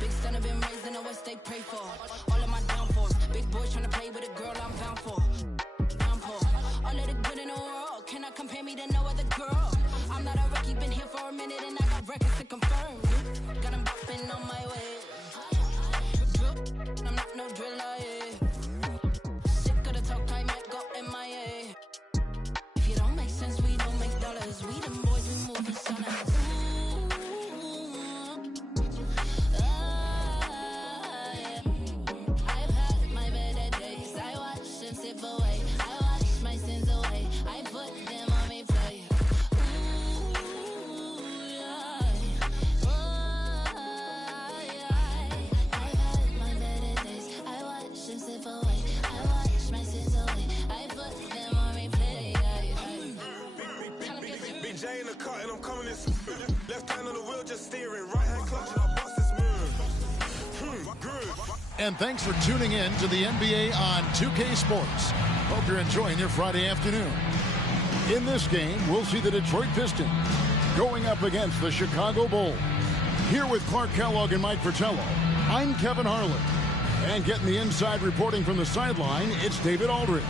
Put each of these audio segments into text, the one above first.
Big son have been raised in the West, they pray for. All of my downfalls. Big boys trying to play with a girl I'm bound for. All of the good in the world. Cannot compare me to no other girl. I'm not a rookie, been here for a minute and I got records to confirm. Got them bopping on my way. I'm not no driller, yeah. Sick of the talk, I might go MIA. If you don't make sense, we don't make dollars. We them boys, we moving silence. I've had my better days. I watch them slip away. I watch my sins away. I put them on replay. In the car and I'm coming in smooth. Left hand on the wheel just steering. Right hand clutch and I bust this move. Good. And thanks for tuning in to the NBA on 2K Sports. Hope you're enjoying your Friday afternoon. In this game, we'll see the Detroit Pistons going up against the Chicago Bulls. Here with Clark Kellogg and Mike Fratello, I'm Kevin Harlan. And getting the inside reporting from the sideline, it's David Aldridge.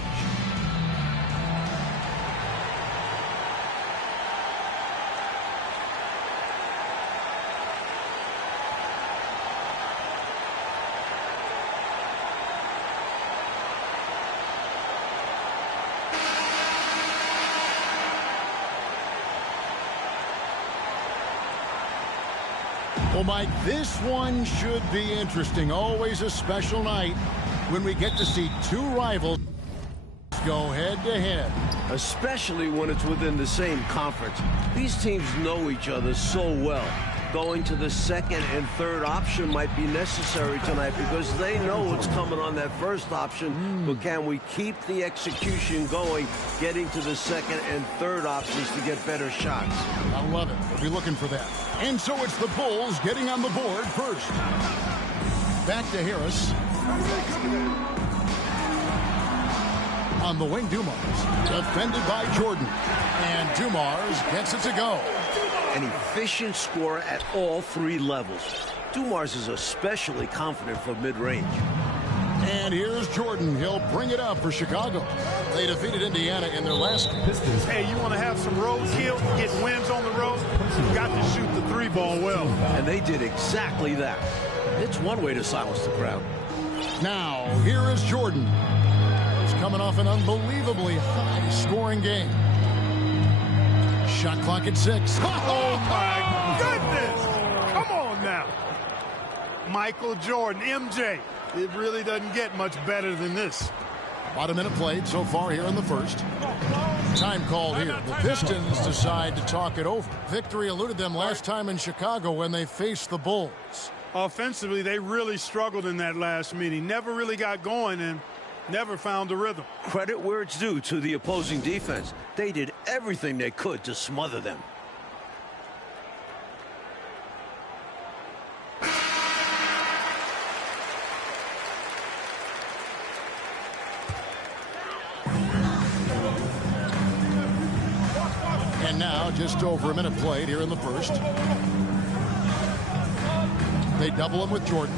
Well, Mike, this one should be interesting. Always a special night when we get to see two rivals go head-to-head. Especially when it's within the same conference. These teams know each other so well. Going to the second and third option might be necessary tonight because they know what's coming on that first option. But can we keep the execution going, getting to the second and third options to get better shots? I love it. We'll be looking for that. And so it's the Bulls getting on the board first. Back to Harris. On the wing, Dumars. Defended by Jordan. And Dumars gets it to go. An efficient scorer at all three levels. Dumars is especially confident from mid-range. And here's Jordan. He'll bring it up for Chicago. They defeated Indiana in their last Pistons. Hey, you want to have some roadkill, get wins on the road? You've got to shoot the three ball well. And they did exactly that. It's one way to silence the crowd. Now, here is Jordan. He's coming off an unbelievably high-scoring game. Shot clock at 6. Oh, my goodness! Come on now. Michael Jordan, MJ. It really doesn't get much better than this. About a minute played so far here in the first. Time called here. The Pistons decide to talk it over. Victory eluded them last time in Chicago when they faced the Bulls. Offensively, they really struggled in that last meeting. Never really got going and never found a rhythm. Credit where it's due to the opposing defense. They did everything they could to smother them. And now just over a minute played here in the first. They double him with Jordan.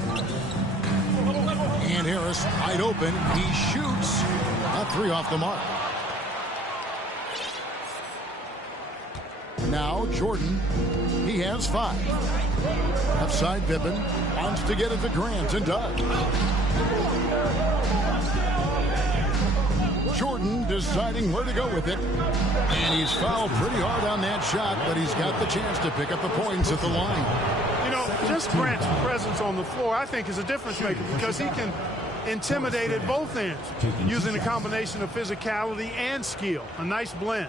And Harris wide open. He shoots. A three off the mark. Now Jordan. He has 5. Left side, Pippen wants to get it to Grant and does. Jordan deciding where to go with it. And he's fouled pretty hard on that shot, but he's got the chance to pick up the points at the line. You know, just Grant's presence on the floor, I think, is a difference maker because he can intimidate at both ends using a combination of physicality and skill. A nice blend.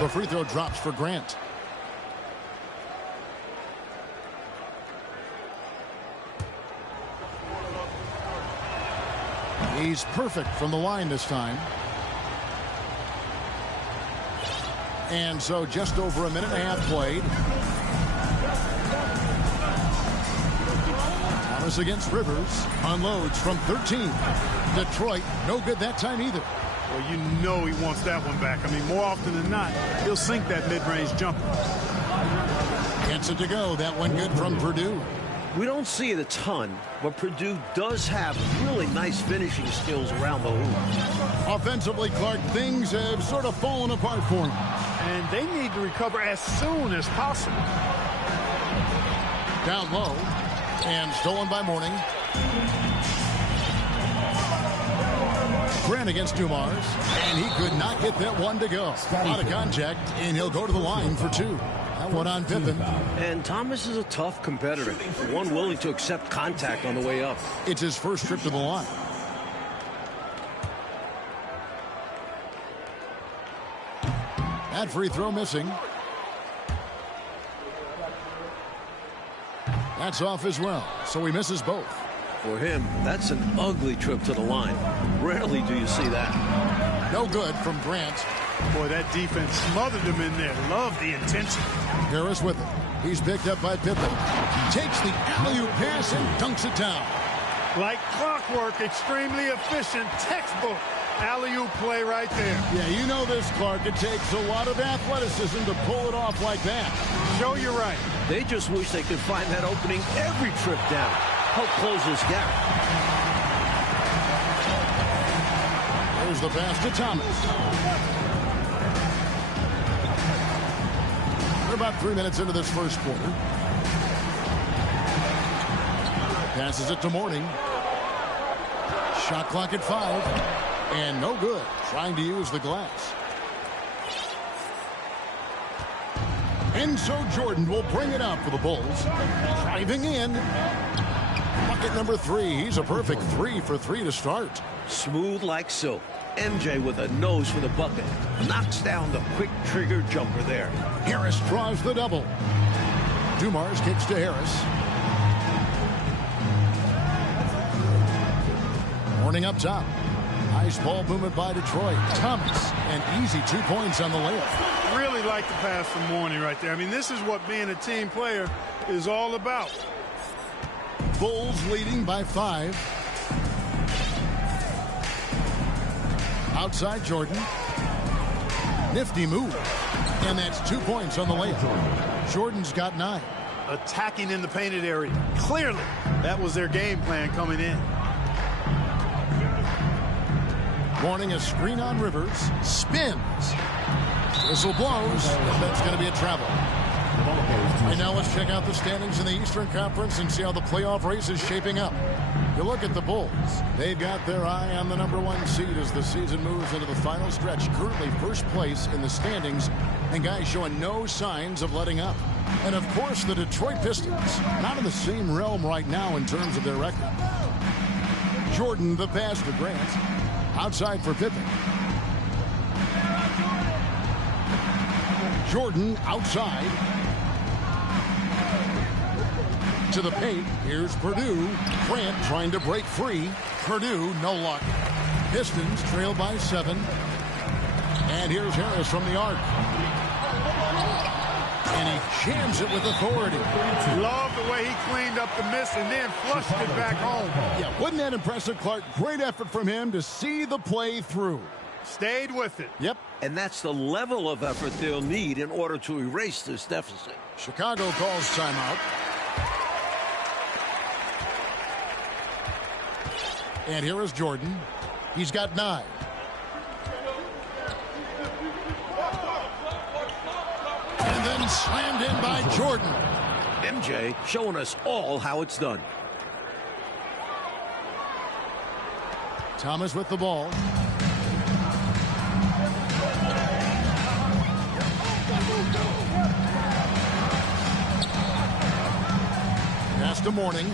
The free throw drops for Grant. He's perfect from the line this time. And so just over a minute and a half played. Harris against Rivers. Unloads from 13. Detroit, no good that time either. Well, you know he wants that one back. I mean, more often than not, he'll sink that mid-range jumper. Gets it to go. That one good from Purdue. We don't see it a ton, but Purdue does have really nice finishing skills around the hoop. Offensively, Clark, things have sort of fallen apart for him. And they need to recover as soon as possible. Down low, and stolen by Mourning. Grant against Dumars, and he could not get that one to go. Out of contact, and he'll go to the line for two. That one on Pippen. And Thomas is a tough competitor, one willing to accept contact on the way up. It's his first trip to the line. That free throw missing. That's off as well, so he misses both. For him, that's an ugly trip to the line. Rarely do you see that. No good from Grant. Boy, that defense smothered him in there. Love the intensity. Harris with it. He's picked up by Pippen. Takes the alley-oop pass and dunks it down. Like clockwork, extremely efficient, textbook alley-oop play right there. Yeah, you know this, Clark. It takes a lot of athleticism to pull it off like that. Show you right. They just wish they could find that opening every trip down. Help close this gap. There's the pass to Thomas. We're about 3 minutes into this first quarter. Passes it to Mourning. Shot clock at 5. And no good. Trying to use the glass. Enzo Jordan will bring it out for the Bulls. Driving in. Bucket number 3. He's a perfect 3 for 3 to start. Smooth like silk. MJ with a nose for the bucket. Knocks down the quick trigger jumper there. Harris draws the double. Dumars kicks to Harris. Mourning up top. Nice ball movement by Detroit. Thomas, an easy 2 points on the layup. Really like the pass from Mourning right there. I mean, this is what being a team player is all about. Bulls leading by 5. Outside Jordan. Nifty move. And that's 2 points on the layup. Jordan's got 9. Attacking in the painted area. Clearly, that was their game plan coming in. Mourning a screen on Rivers. Spins. Whistle blows. That's going to be a travel. Right now, let's check out the standings in the Eastern Conference and see how the playoff race is shaping up. You look at the Bulls. They've got their eye on the number 1 seed as the season moves into the final stretch. Currently first place in the standings, and guys showing no signs of letting up. And, of course, the Detroit Pistons, not in the same realm right now in terms of their record. Jordan, the pass to Grant. Outside for Pippen. Jordan outside. To the paint. Here's Purdue. Grant trying to break free. Purdue, no luck. Pistons trail by 7. And here's Harris from the arc. And he jams it with authority. Love the way he cleaned up the miss and then flushed it back home. Yeah, wasn't that impressive, Clark? Great effort from him to see the play through. Stayed with it. Yep. And that's the level of effort they'll need in order to erase this deficit. Chicago calls timeout. And here is Jordan. He's got 9. And then slammed in by Jordan. MJ showing us all how it's done. Thomas with the ball. Pass to Mourning.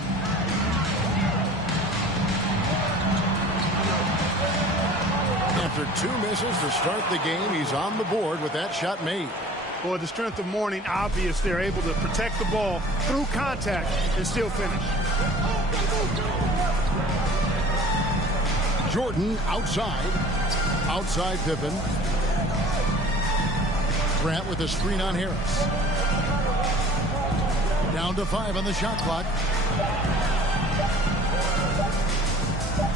After 2 misses to start the game, he's on the board with that shot made. Boy, the strength of Mourning obvious. They're able to protect the ball through contact and still finish. Jordan outside. Outside Pippen. Grant with a screen on Harris. Down to 5 on the shot clock.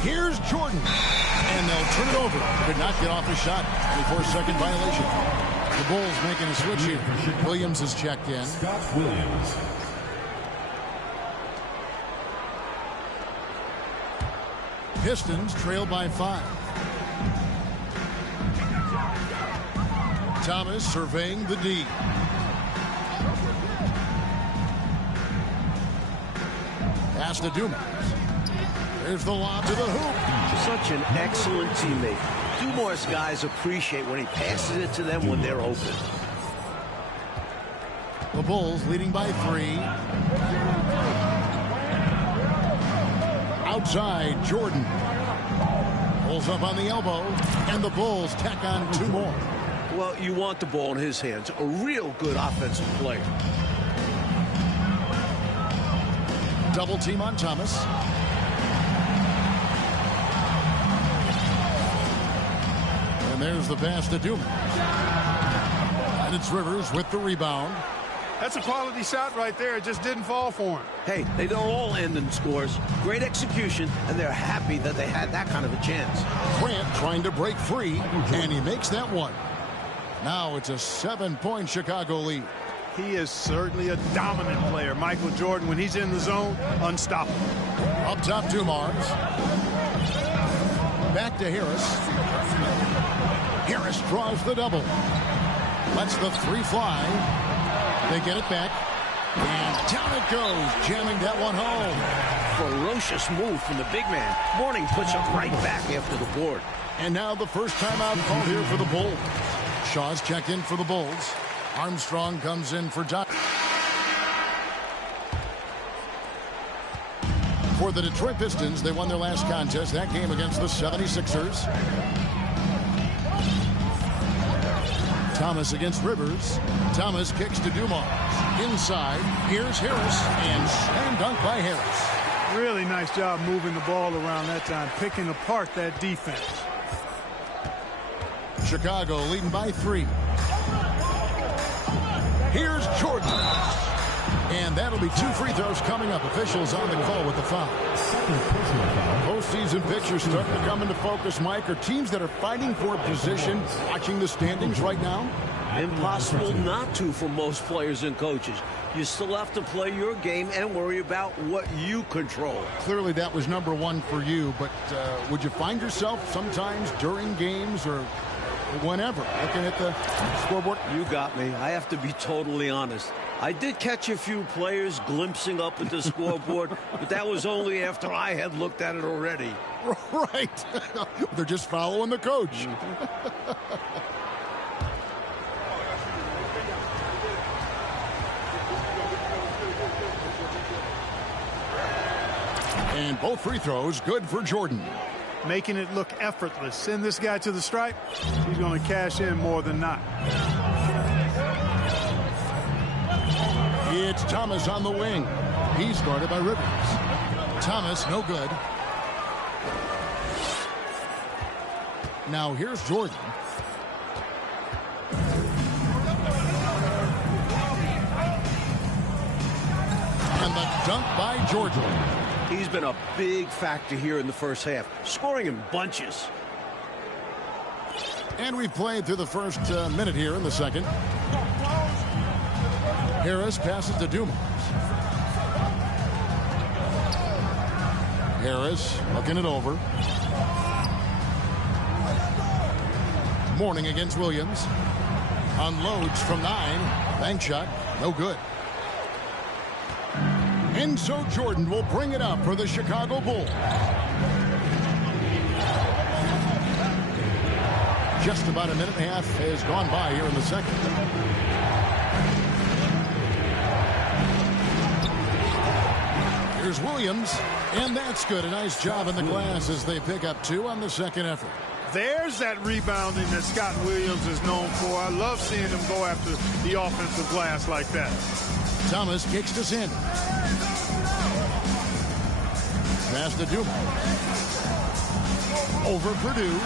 Here's Jordan. And they'll turn it over. Could not get off the shot. 24-second violation. The Bulls making a switch here. Williams is checked in. Scott Williams. Pistons trail by 5. Thomas surveying the D. Pass to Dumas. There's the lob to the hoop. Such an excellent teammate. Dumas guys appreciate when he passes it to them when they're open. The Bulls leading by 3. Outside, Jordan. Pulls up on the elbow, and the Bulls tack on 2 more. Well, you want the ball in his hands. A real good offensive player. Double team on Thomas. And there's the pass to Dumas. And it's Rivers with the rebound. That's a quality shot right there. It just didn't fall for him. Hey, they don't all end in scores. Great execution, and they're happy that they had that kind of a chance. Grant trying to break free, and he makes that one. Now it's a 7-point Chicago lead. He is certainly a dominant player. Michael Jordan, when he's in the zone, unstoppable. Up top, Dumars. Back to Harris. Harris draws the double. Lets the 3 fly. They get it back. And down it goes, jamming that one home. Ferocious move from the big man. Mourning puts him right back after the board. And now the first timeout called here for the Bulls. Shaw's checked in for the Bulls. Armstrong comes in for Doc. For the Detroit Pistons, they won their last contest, that game against the 76ers. Thomas against Rivers. Thomas kicks to Dumas. Inside, here's Harris, and slam dunk by Harris. Really nice job moving the ball around that time, picking apart that defense. Chicago leading by 3. Here's Jordan. And that'll be 2 free throws coming up. Officials on the call with the foul. Postseason pictures starting to come into focus, Mike. Are teams that are fighting for a position watching the standings right now? Impossible not to for most players and coaches. You still have to play your game and worry about what you control. Clearly that was number 1 for you, but would you find yourself sometimes during games or whenever looking at the scoreboard? You got me. I have to be totally honest. I did catch a few players glimpsing up at the scoreboard, but that was only after I had looked at it already. Right. They're just following the coach. And both free throws good for Jordan. Making it look effortless. Send this guy to the stripe. He's going to cash in more than not. It's Thomas on the wing. He's guarded by Rivers. Thomas, no good. Now here's Jordan. And the dunk by Jordan. He's been a big factor here in the first half, scoring in bunches. And we've played through the first minute here in the second. Harris passes to Dumas. Harris looking it over. Mourning against Williams. Unloads from 9. Bank shot. No good. And so Jordan will bring it up for the Chicago Bulls. Just about a minute and a half has gone by here in the second. Here's Williams, and that's good. A nice job in the glass as they pick up 2 on the second effort. There's that rebounding that Scott Williams is known for. I love seeing him go after the offensive glass like that. Thomas kicks to Sanders. Pass to Dumas. Over Purdue.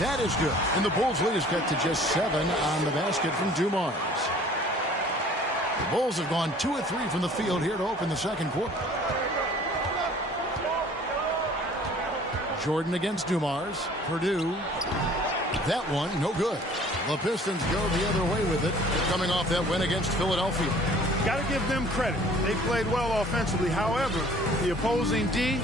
That is good. And the Bulls lead is cut to just 7 on the basket from Dumas. The Bulls have gone 2 of 3 from the field here to open the second quarter. Jordan against Dumars. Purdue. That one, no good. The Pistons go the other way with it, coming off that win against Philadelphia. Got to give them credit. They played well offensively. However, the opposing D,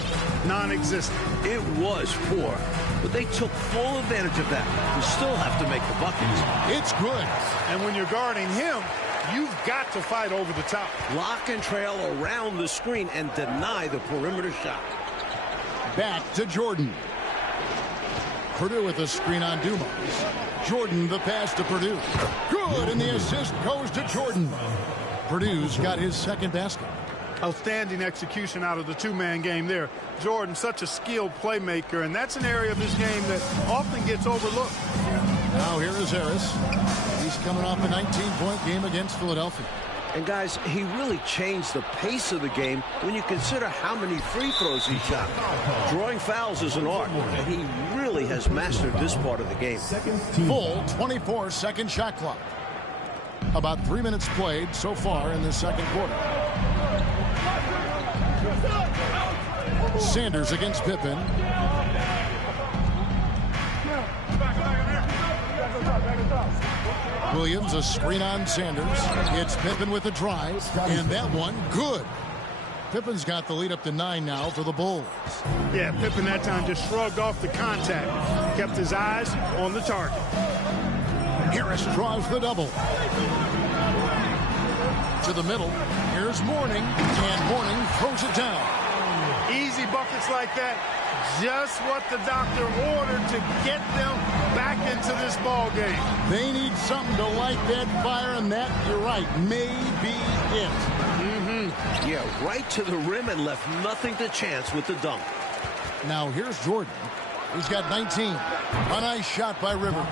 non-existent. It was poor, but they took full advantage of that. You still have to make the buckets. It's good. And when you're guarding him, you've got to fight over the top. Lock and trail around the screen and deny the perimeter shot. Back to Jordan. Purdue with a screen on Dumars. Jordan the pass to Purdue. Good, and the assist goes to Jordan. Purdue's got his second basket. Outstanding execution out of the two-man game there. Jordan, such a skilled playmaker, and that's an area of his game that often gets overlooked. Now here is Harris. He's coming off a 19-point game against Philadelphia. And guys, he really changed the pace of the game when you consider how many free throws he shot. Drawing fouls is an art, and he really has mastered this part of the game. Full 24-second shot clock. About 3 minutes played so far in the second quarter. Sanders against Pippen. Williams, a screen on Sanders. It's Pippen with a drive, and that one, good. Pippen's got the lead up to 9 now for the Bulls. Yeah, Pippen that time just shrugged off the contact. Kept his eyes on the target. Harris draws the double. To the middle. Here's Mourning, and Mourning throws it down. Easy buckets like that. Just what the doctor ordered to get them back into this ball game. They need something to light that fire, and that, you're right, may be it. Yeah, right to the rim and left nothing to chance with the dunk. Now here's Jordan. He's got 19. A nice shot by Rivers.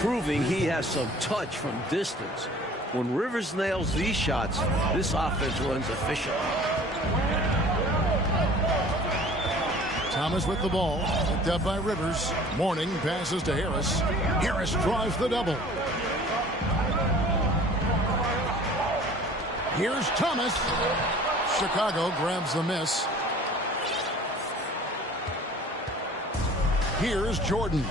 Proving he has some touch from distance. When Rivers nails these shots, this offense runs efficiently. Thomas with the ball. Picked up by Rivers. Mourning passes to Harris. Harris drives the double. Here's Thomas. Chicago grabs the miss. Here's Jordan.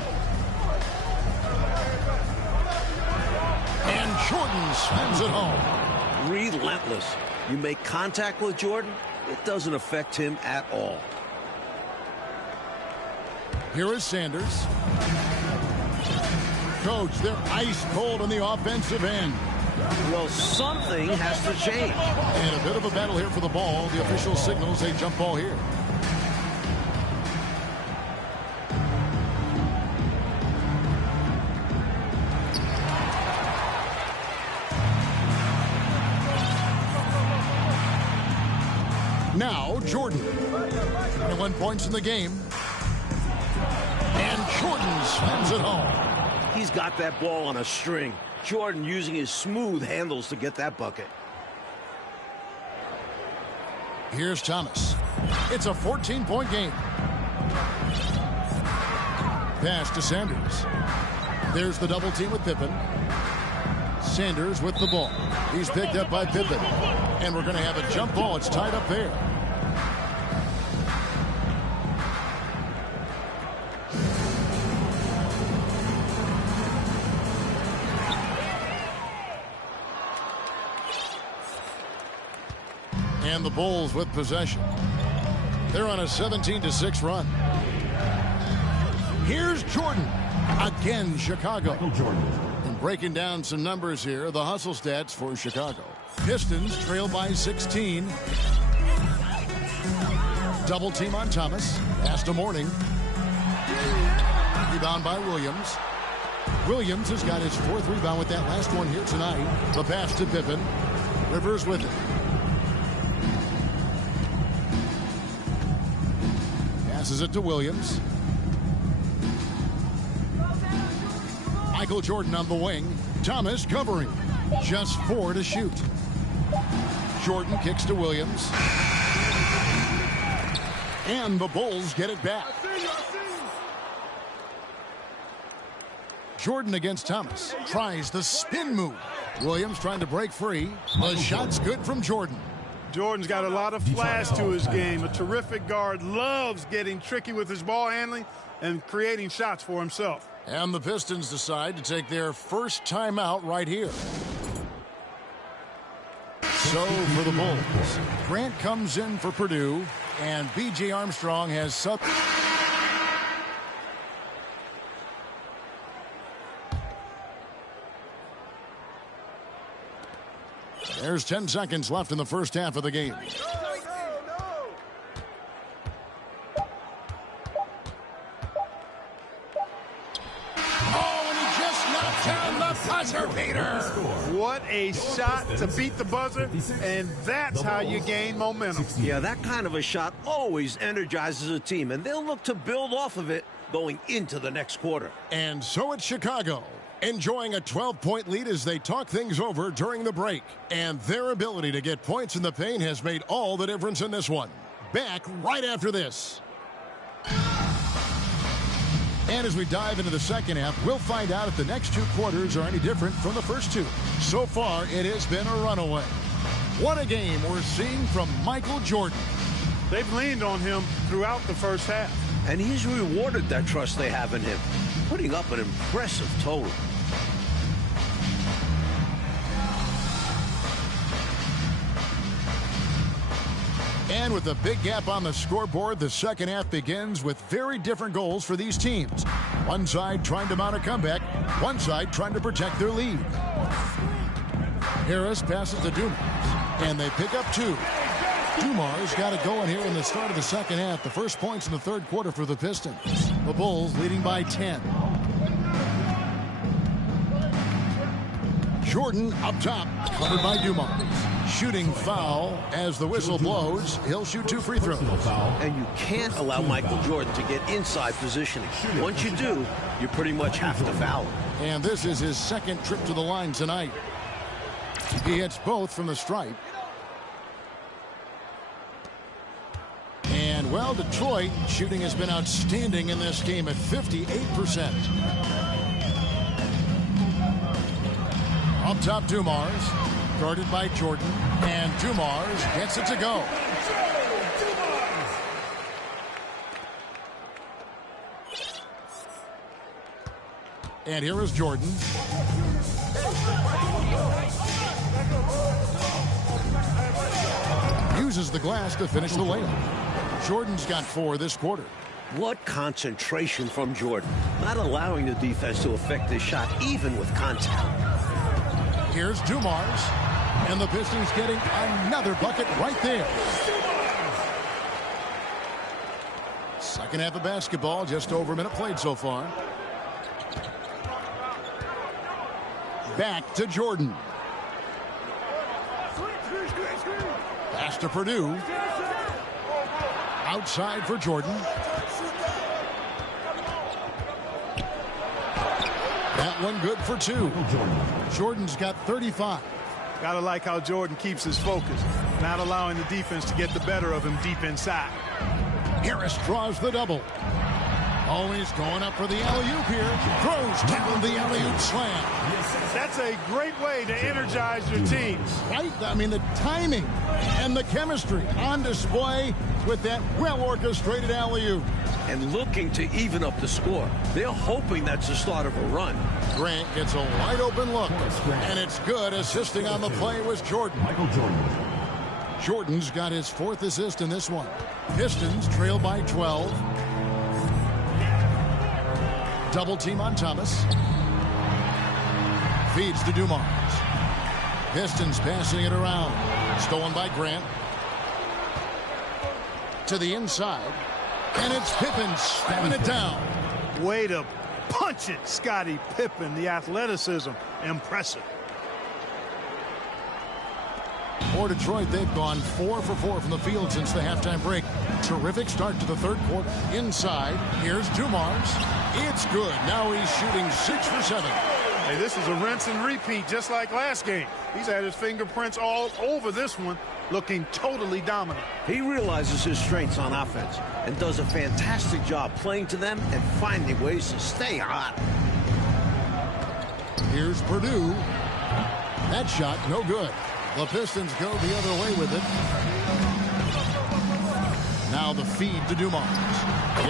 And Jordan spins it home. Relentless. You make contact with Jordan, it doesn't affect him at all. Here is Sanders. Coach, they're ice cold on the offensive end. Well, something has to change. And a bit of a battle here for the ball. The official signals a jump ball here. Now Jordan. 21 points in the game. And Jordan spins it home. He's got that ball on a string. Jordan using his smooth handles to get that bucket. Here's Thomas. It's a 14-point game. Pass to Sanders. There's the double team with Pippen. Sanders with the ball. He's picked up by Pippen. And we're going to have a jump ball. It's tied up there. And the Bulls with possession. They're on a 17-6 run. Here's Jordan. Again, Chicago. And breaking down some numbers here, the hustle stats for Chicago. Pistons trail by 16. Double team on Thomas. Pass to Mourning. Rebound by Williams. Williams has got his fourth rebound with that last one here tonight. The pass to Pippen. Rivers with it. Passes it to Williams. Michael Jordan on the wing. Thomas covering. Just 4 to shoot. Jordan kicks to Williams. And the Bulls get it back. Jordan against Thomas. Tries the spin move. Williams trying to break free. The shot's good from Jordan. Jordan's got a lot of flash to his game. A terrific guard, loves getting tricky with his ball handling and creating shots for himself. And the Pistons decide to take their first timeout right here. So for the Bulls, Grant comes in for Purdue, and B.J. Armstrong has sub. There's 10 seconds left in the first half of the game. Oh, and he just knocked down the buzzer beater. What a shot to beat the buzzer, and that's how you gain momentum. Yeah, that kind of a shot always energizes a team, and they'll look to build off of it going into the next quarter. And so it's Chicago, enjoying a 12-point lead as they talk things over during the break. And their ability to get points in the paint has made all the difference in this one. Back right after this. And as we dive into the second half, we'll find out if the next two quarters are any different from the first two. So far, it has been a runaway. What a game we're seeing from Michael Jordan. They've leaned on him throughout the first half. And he's rewarded that trust they have in him, putting up an impressive total. And with a big gap on the scoreboard, the second half begins with very different goals for these teams. One side trying to mount a comeback, one side trying to protect their lead. Harris passes to Dumars, and they pick up two. Dumars got it going here in the start of the second half. The first points in the third quarter for the Pistons. The Bulls leading by 10. Jordan up top, covered by Dumars. Shooting foul as the whistle blows. He'll shoot two free throws. And you can't allow Michael Jordan to get inside positioning. Once you do, you pretty much have to foul him. And this is his second trip to the line tonight. He hits both from the stripe. And, well, Detroit shooting has been outstanding in this game at 58%. Up top, Dumars, guarded by Jordan, and Dumars gets it to go. And here is Jordan. Uses the glass to finish the layup. Jordan's got 4 this quarter. What concentration from Jordan, not allowing the defense to affect his shot even with contact. Here's Dumars, and the Pistons getting another bucket right there. Second half of basketball, just over a minute played so far. Back to Jordan. Pass to Purdue. Outside for Jordan. That one good for 2. Jordan's got 35. Gotta like how Jordan keeps his focus, not allowing the defense to get the better of him deep inside. Harris draws the double. Always going up for the alley-oop here. Throws down the alley-oop slam. That's a great way to energize your team. Right? I mean, the timing and the chemistry on display with that well-orchestrated alley-oop. And looking to even up the score. They're hoping that's the start of a run. Grant gets a wide-open look, and it's good. Assisting on the play was Jordan. Michael Jordan. Jordan's got his 4th assist in this one. Pistons trail by 12. Double team on Thomas. Feeds to Dumars. Pistons passing it around. Stolen by Grant. To the inside. And it's Pippen slamming it down. Way to punch it, Scottie Pippen. The athleticism, impressive. For Detroit, they've gone 4 for 4 from the field since the halftime break. Terrific start to the third quarter. Inside, here's Dumars. It's good. Now he's shooting 6 for 7. Hey, this is a rinse and repeat, just like last game. He's had his fingerprints all over this one, looking totally dominant. He realizes his strengths on offense and does a fantastic job playing to them and finding ways to stay hot. Here's Purdue. That shot, no good. The Pistons go the other way with it. Now the feed to Dumars.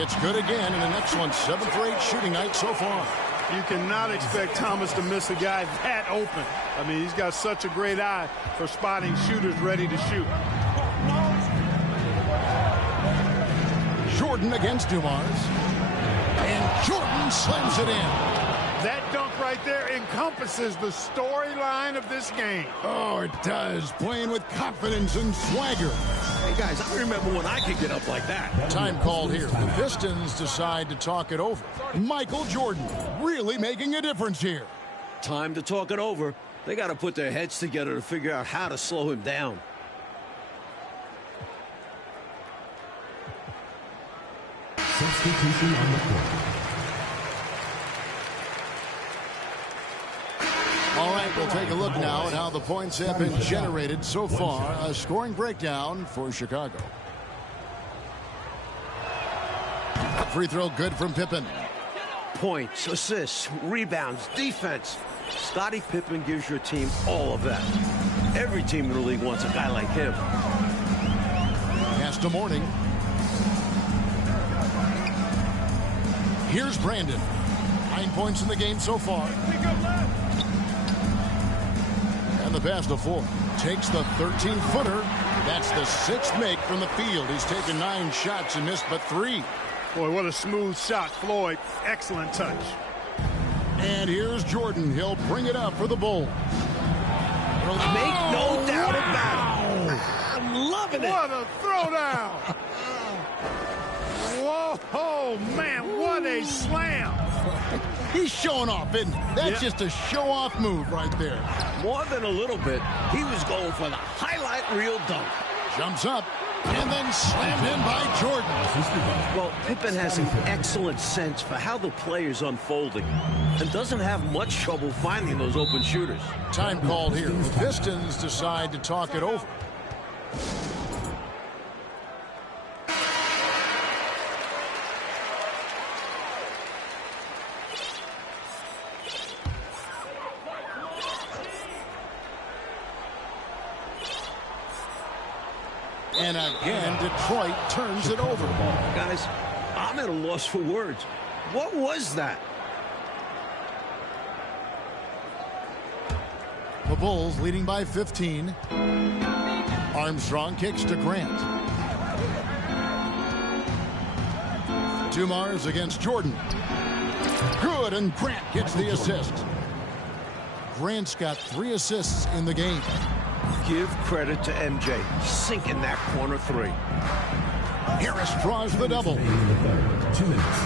It's good again, and an excellent 7 for 8 shooting night so far. You cannot expect Thomas to miss a guy that open. I mean, he's got such a great eye for spotting shooters ready to shoot. Jordan against Dumars. And Jordan slams it in. That dunk right there encompasses the storyline of this game. Oh, it does. Playing with confidence and swagger. Hey, guys, I remember when I could get up like that. Time called here. The Pistons decide to talk it over. Michael Jordan really making a difference here. Time to talk it over. They got to put their heads together to figure out how to slow him down. Substitution on the court. All right, we'll take a look now at how the points have been generated so far. A scoring breakdown for Chicago. Free throw good from Pippen. Points, assists, rebounds, defense. Scottie Pippen gives your team all of that. Every team in the league wants a guy like him. Pass to Morning. Here's Brandon. 9 points in the game so far. And the pass to Ford. Takes the 13-footer. That's the 6th make from the field. He's taken 9 shots and missed but 3. Boy, what a smooth shot, Floyd. Excellent touch. And here's Jordan. He'll bring it up for the Bulls. Make no doubt about it. I'm loving it. What a throwdown. Whoa, man, what a slam. He's showing off, and that's just a show-off move right there. More than a little bit. He was going for the highlight reel dunk. Jumps up, and then slammed in by Jordan. Well, Pippen has an excellent sense for how the play is unfolding and doesn't have much trouble finding those open shooters. Time called here. The Pistons decide to talk it over. And again, Detroit turns it over. Guys, I'm at a loss for words. What was that? The Bulls leading by 15. Armstrong kicks to Grant. Dumars against Jordan. Good, and Grant gets the assist. Grant's got 3 assists in the game. Give credit to MJ. Sinking that corner 3. Harris draws the double. 2 minutes.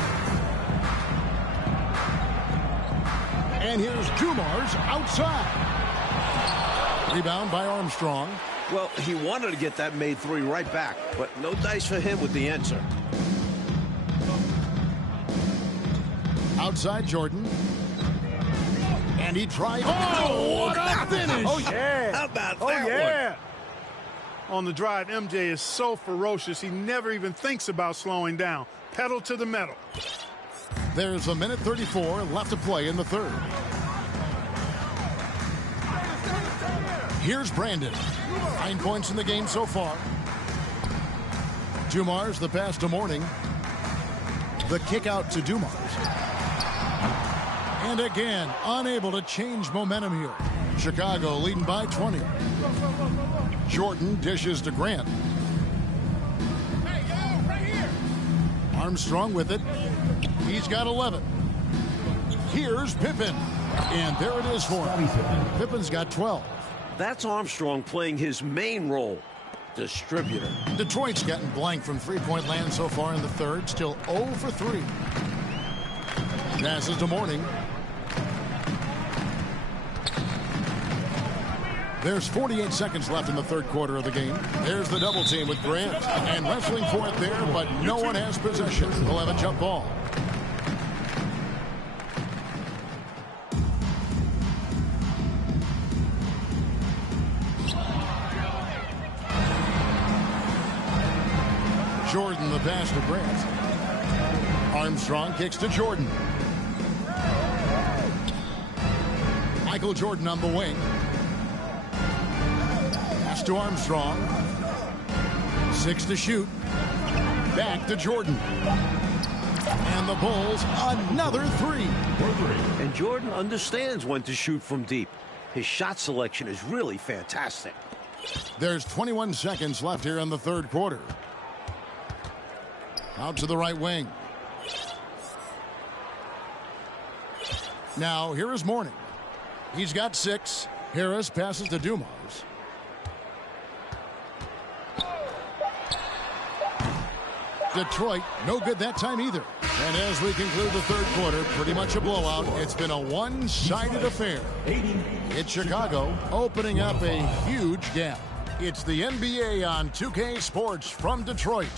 And here's Dumars outside. Rebound by Armstrong. Well, he wanted to get that made 3 right back, but no dice for him with the answer. Outside Jordan. And he tried. Oh, what a finish! Oh, yeah. How about that yeah. On the drive, MJ is so ferocious, he never even thinks about slowing down. Pedal to the metal. There's a minute 34 left to play in the third. Here's Brandon. 9 points in the game so far. Dumars, the pass to Morning. The kick out to Dumars. And again, unable to change momentum here. Chicago leading by 20. Jordan dishes to Grant. Armstrong with it. He's got 11. Here's Pippen. And there it is for him. Pippen's got 12. That's Armstrong playing his main role. Distributor. Detroit's gotten blank from three-point land so far in the third. Still 0 for 3. Passes to Morning. There's 48 seconds left in the third quarter of the game. There's the double team with Grant. And wrestling for it there, but no one has possession. We'll have a jump ball. Jordan, the pass to Grant. Armstrong kicks to Jordan. Michael Jordan on the wing. Pass to Armstrong. 6 to shoot. Back to Jordan. And the Bulls, another 3. And Jordan understands when to shoot from deep. His shot selection is really fantastic. There's 21 seconds left here in the third quarter. Out to the right wing. Now, here is Mourning. He's got 6. Harris passes to Dumas. Detroit, no good that time either. And as we conclude the third quarter, pretty much a blowout. It's been a one-sided affair. It's Chicago opening up a huge gap. It's the NBA on 2K Sports from Detroit.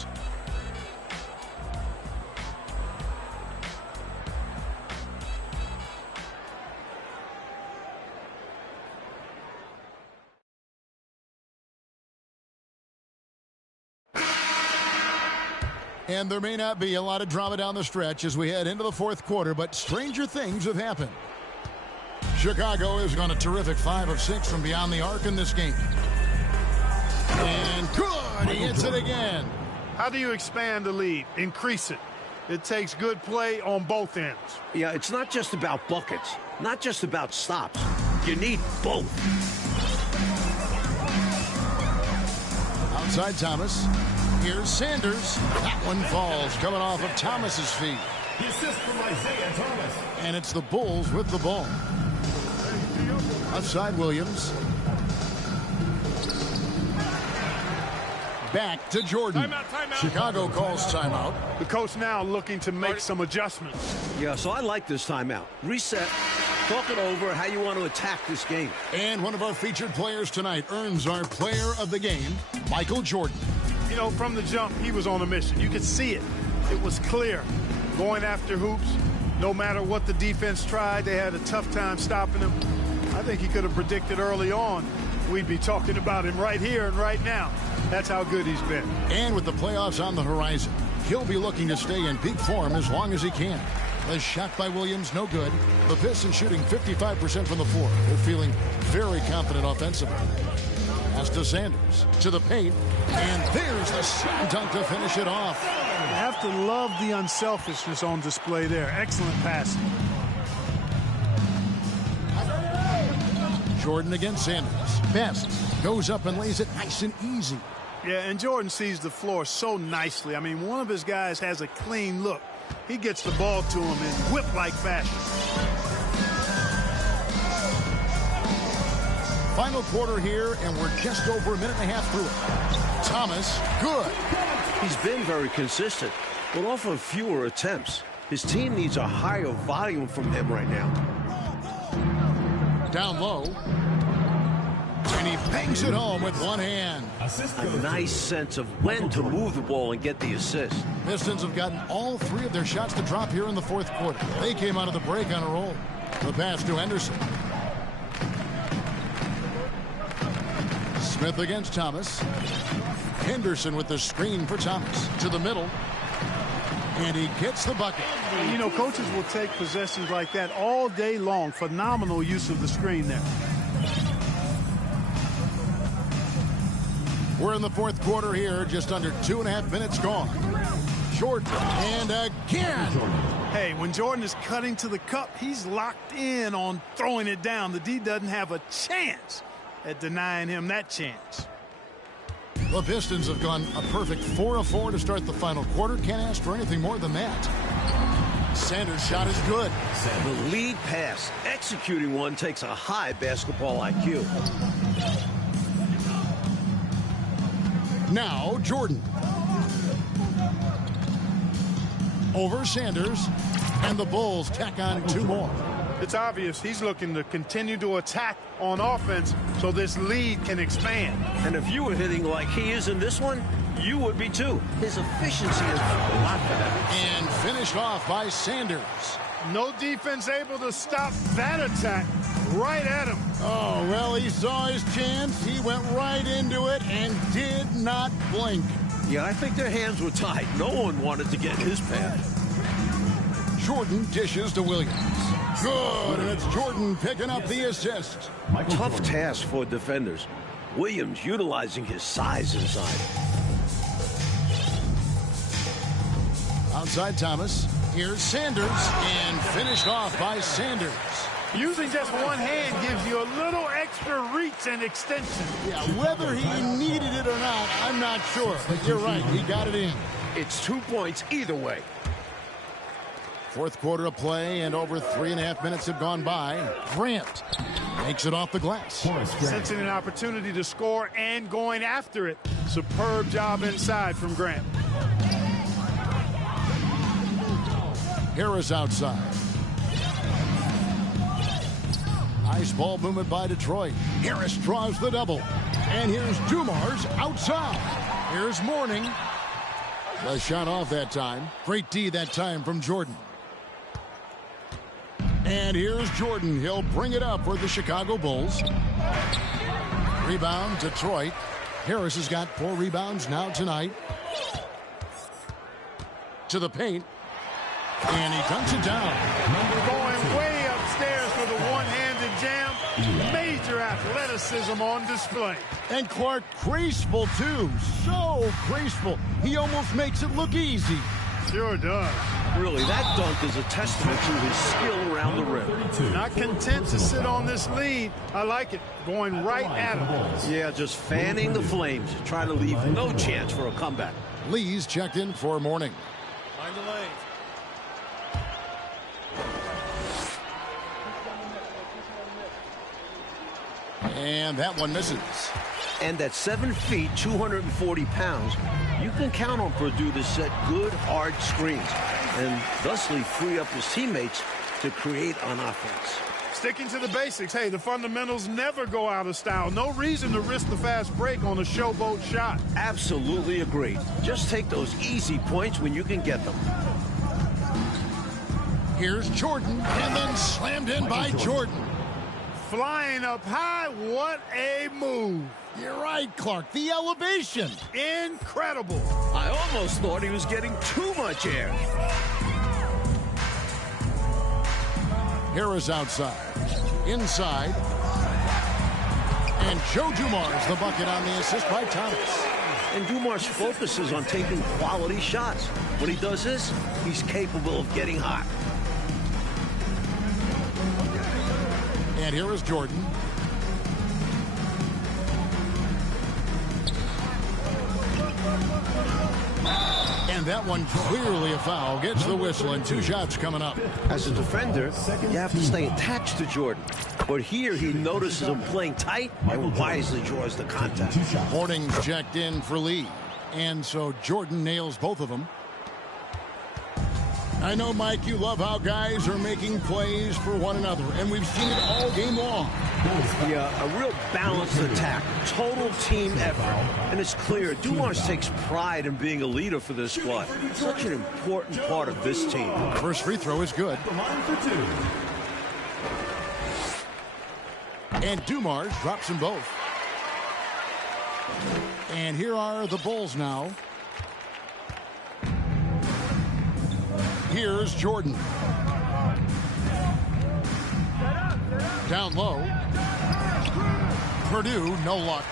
And there may not be a lot of drama down the stretch as we head into the fourth quarter, but stranger things have happened. Chicago is on a terrific 5 of 6 from beyond the arc in this game. And good, he hits it again. How do you expand the lead? Increase it. It takes good play on both ends. Yeah, it's not just about buckets, not just about stops. You need both. Outside Thomas. Here's Sanders. That one falls, coming off of Thomas's feet. The assist from Isaiah Thomas. And it's the Bulls with the ball. Outside Williams. Back to Jordan. Timeout. Chicago calls timeout. The coach now looking to make some adjustments. Yeah, so I like this timeout. Reset. Talk it over how you want to attack this game. And one of our featured players tonight earns our player of the game, Michael Jordan. You know, from the jump, he was on a mission. You could see it. It was clear. Going after hoops, no matter what the defense tried, they had a tough time stopping him. I think he could have predicted early on we'd be talking about him right here and right now. That's how good he's been. And with the playoffs on the horizon, he'll be looking to stay in peak form as long as he can. The shot by Williams, no good. The Pistons shooting 55% from the floor. They're feeling very confident offensively. Pass to Sanders, to the paint, and there's the slam dunk to finish it off. You have to love the unselfishness on display there. Excellent passing. Jordan against Sanders. Best goes up and lays it nice and easy. Yeah, and Jordan sees the floor so nicely. I mean, one of his guys has a clean look. He gets the ball to him in whip-like fashion. Final quarter here, and we're just over a minute and a half through it. Thomas, good. He's been very consistent, but often fewer attempts. His team needs a higher volume from him right now. Down low. And he bangs it home with one hand. A nice sense of when to move the ball and get the assist. Pistons have gotten all 3 of their shots to drop here in the fourth quarter. They came out of the break on a roll. The pass to Henderson. Smith against Thomas. Henderson with the screen for Thomas. To the middle. And he gets the bucket. You know, coaches will take possessions like that all day long. Phenomenal use of the screen there. We're in the fourth quarter here. Just under 2.5 minutes gone. Jordan. And again. Hey, when Jordan is cutting to the cup, he's locked in on throwing it down. The D doesn't have a chance at denying him that chance. The Pistons have gone a perfect 4 of 4 to start the final quarter. Can't ask for anything more than that. Sanders' shot is good. The lead pass, executing one, takes a high basketball IQ. Now Jordan. Over Sanders. And the Bulls tack on 2 more. It's obvious he's looking to continue to attack on offense so this lead can expand. And if you were hitting like he is in this one, you would be too. His efficiency is a lot better. And finished off by Sanders. No defense able to stop that attack right at him. Oh, well, he saw his chance. He went right into it and did not blink. Yeah, I think their hands were tied. No one wanted to get his path. Jordan dishes to Williams. Good, and it's Jordan picking up the assist. Tough task for defenders. Williams utilizing his size inside. Outside Thomas. Here's Sanders, and finished off by Sanders. Using just one hand gives you a little extra reach and extension. Yeah, whether he needed it or not, I'm not sure. But you're right, he got it in. It's 2 points either way. Fourth quarter of play, and over 3.5 minutes have gone by. Grant makes it off the glass. Sensing an opportunity to score and going after it. Superb job inside from Grant. Harris outside. Nice ball movement by Detroit. Harris draws the double. And here's Dumars outside. Here's Mourning. The shot off that time. Great D that time from Jordan. And here's Jordan. He'll bring it up for the Chicago Bulls. Rebound, Detroit. Harris has got 4 rebounds now tonight. To the paint. And he dunks it down. Going way upstairs for the one-handed jam. Major athleticism on display. And Clark graceful, too. So graceful. He almost makes it look easy. Sure does. Really, that dunk is a testament to his skill around the rim. Not content to sit on this lead. I like it. Going right at him. Yeah, just fanning the flames. Trying to leave no chance for a comeback. Lee's checked in for Mourning. Mind the lane. And that one misses. And at 7 feet, 240 pounds, you can count on Purdue to set good, hard screens and thusly free up his teammates to create on offense. Sticking to the basics. Hey, the fundamentals never go out of style. No reason to risk the fast break on a showboat shot. Absolutely agreed. Just take those easy points when you can get them. Here's Jordan, and then slammed in by Jordan. Flying up high, what a move. You're right, Clark. The elevation. Incredible. I almost thought he was getting too much air. Harris outside. Inside. And Joe Dumars the bucket on the assist by Thomas. And Dumars focuses on taking quality shots. What he does is, he's capable of getting hot. And here is Jordan. And that one clearly a foul. Gets the whistle, and 2 shots coming up. As a defender, you have to stay attached to Jordan. But here he notices him playing tight and wisely draws the contact. Mourning's checked in for Lee. And so Jordan nails both of them. I know, Mike, you love how guys are making plays for one another, and we've seen it all game long. Yeah, a real balanced attack, total team effort, and it's clear Dumars takes pride in being a leader for this squad. Such an important part of this team. First free throw is good. And Dumars drops them both. And here are the Bulls now. Here's Jordan. Down low. Purdue, no luck.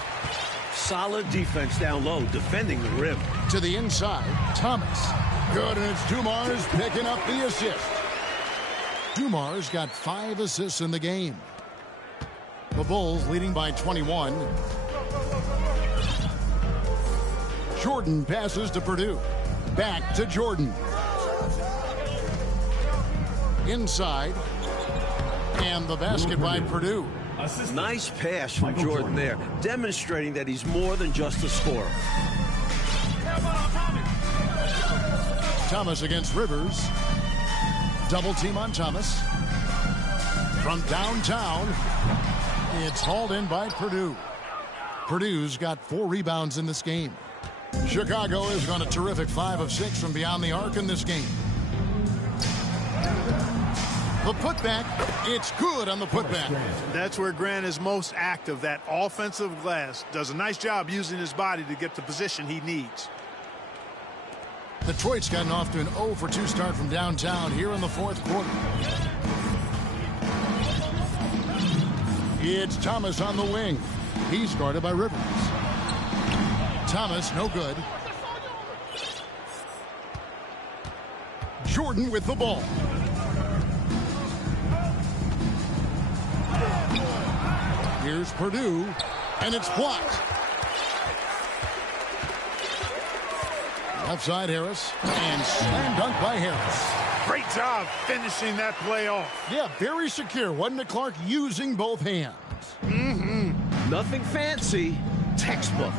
Solid defense down low, defending the rim. To the inside, Thomas. Good, and it's Dumars picking up the assist. Dumars got 5 assists in the game. The Bulls leading by 21. Jordan passes to Purdue. Back to Jordan. Inside. And the basket by Purdue. Nice pass from Jordan there, demonstrating that he's more than just a scorer. Thomas against Rivers. Double team on Thomas. From downtown, it's hauled in by Purdue. Purdue's got 4 rebounds in this game. Chicago has gone a terrific 5 of 6 from beyond the arc in this game. The putback, it's good on the putback. That's where Grant is most active, that offensive glass. Does a nice job using his body to get the position he needs. Detroit's gotten off to an 0 for 2 start from downtown here in the 4th quarter. It's Thomas on the wing. He's guarded by Rivers. Thomas, no good. Jordan with the ball. Here's Purdue, and it's blocked. Left side Harris, and slam dunk by Harris. Great job finishing that play off. Yeah, very secure, wasn't it, Clark? Using both hands. Nothing fancy. Textbook.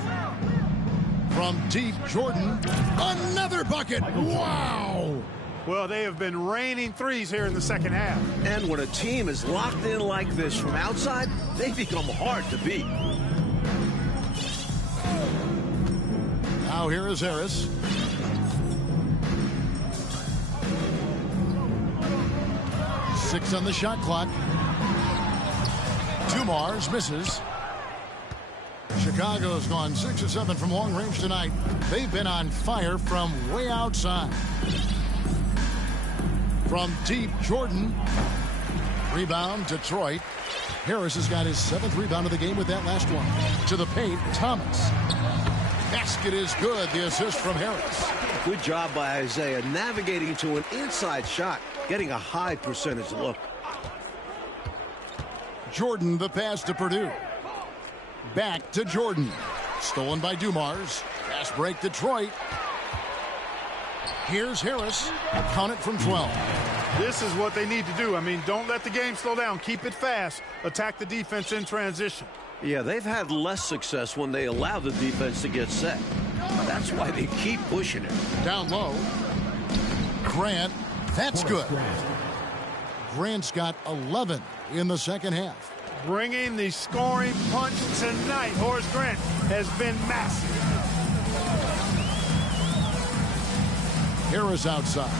From deep, Jordan, another bucket. Wow! Well, they have been raining threes here in the second half. And when a team is locked in like this from outside, they become hard to beat. Now here is Harris. Six on the shot clock. Dumars misses. Chicago's gone 6 of 7 from long range tonight. They've been on fire from way outside. From deep, Jordan. Rebound, Detroit. Harris has got his 7th rebound of the game with that last one. To the paint, Thomas. Basket is good. The assist from Harris. Good job by Isaiah navigating to an inside shot, getting a high percentage look. Jordan, the pass to Purdue. Back to Jordan. Stolen by Dumars. Fast break, Detroit. Here's Harris. Count it from 12. This is what they need to do. I mean, don't let the game slow down. Keep it fast. Attack the defense in transition. Yeah, they've had less success when they allow the defense to get set. That's why they keep pushing it. Down low. Grant. That's good. Grant's got 11 in the second half. Bringing the scoring punch tonight. Horace Grant has been massive. Harris outside.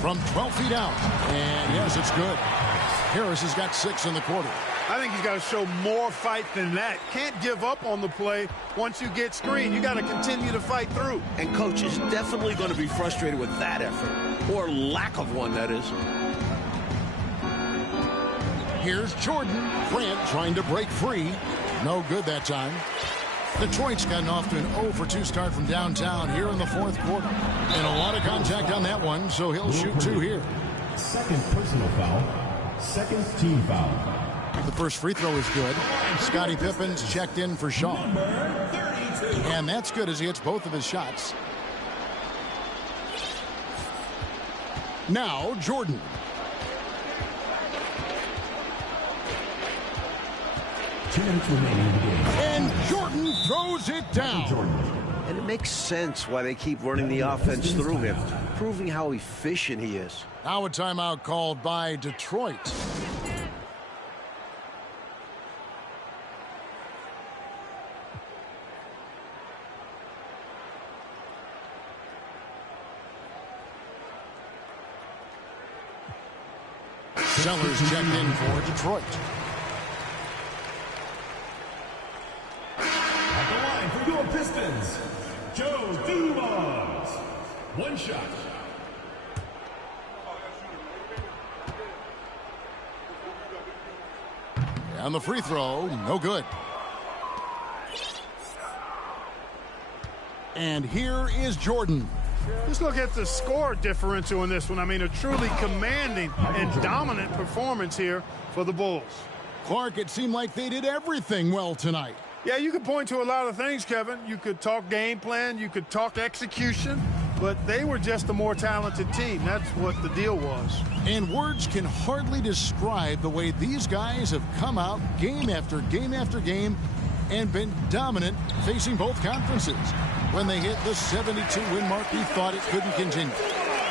From 12 feet out. And yes, it's good. Harris has got 6 in the quarter. I think he's got to show more fight than that. Can't give up on the play once you get screened. You got to continue to fight through. And coach is definitely going to be frustrated with that effort, or lack of one, that is. Here's Jordan. Grant trying to break free. No good that time. Detroit's gotten off to an 0-for-2 start from downtown here in the fourth quarter. And a lot of contact on that one, so he'll shoot 2 here. Second personal foul. Second team foul. The first free throw is good. Scottie Pippen's checked in for Shaw. And that's good as he hits both of his shots. Now Jordan. And Jordan throws it down. And it makes sense why they keep running the offense through him, proving how efficient he is. Now a timeout called by Detroit. Sellers checked in for Detroit. At the line for your Pistons, Joe Dumars. One shot. And the free throw, no good. And here is Jordan. Just look at the score differential in this one. I mean, a truly commanding and dominant performance here for the Bulls. Clark, it seemed like they did everything well tonight. Yeah, you could point to a lot of things, Kevin. You could talk game plan, you could talk execution, but they were just a more talented team. That's what the deal was. And words can hardly describe the way these guys have come out game after game after game and been dominant facing both conferences. When they hit the 72-win mark, we thought it couldn't continue.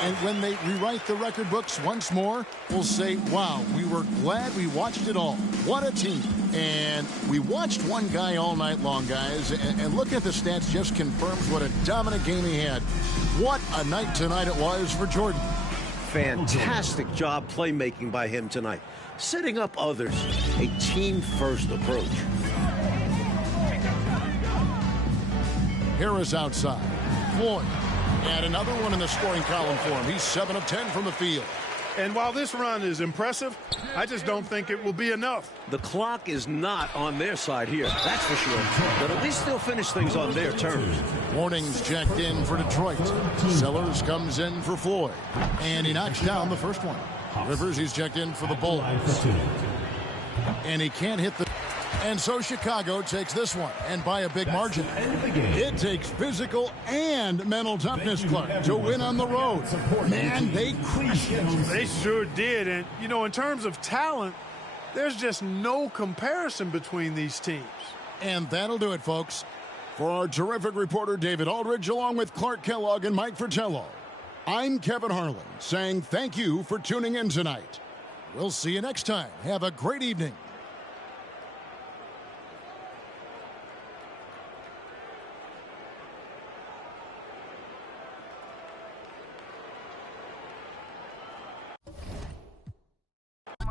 And when they rewrite the record books once more, we'll say, wow, we were glad we watched it all. What a team. And we watched one guy all night long, guys, and look at the stats, just confirms what a dominant game he had. What a night tonight it was for Jordan. Fantastic job playmaking by him tonight, setting up others. A team-first approach. Harris outside. Floyd. And another one in the scoring column for him. He's 7 of 10 from the field. And while this run is impressive, I just don't think it will be enough. The clock is not on their side here, that's for sure. But at least they'll finish things on their terms. Warnings checked in for Detroit. Sellers comes in for Floyd. And he knocks down the first one. Rivers, he's checked in for the Bulls. And he can't hit the... And so Chicago takes this one, and by a big margin. It takes physical and mental toughness, Clark, to win on the road. Man, they crushed it. They sure did. And, you know, in terms of talent, there's just no comparison between these teams. And that'll do it, folks. For our terrific reporter, David Aldridge, along with Clark Kellogg and Mike Fratello, I'm Kevin Harlan, saying thank you for tuning in tonight. We'll see you next time. Have a great evening.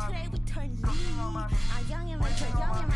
Today we turn lead. I'm young and rich, young and my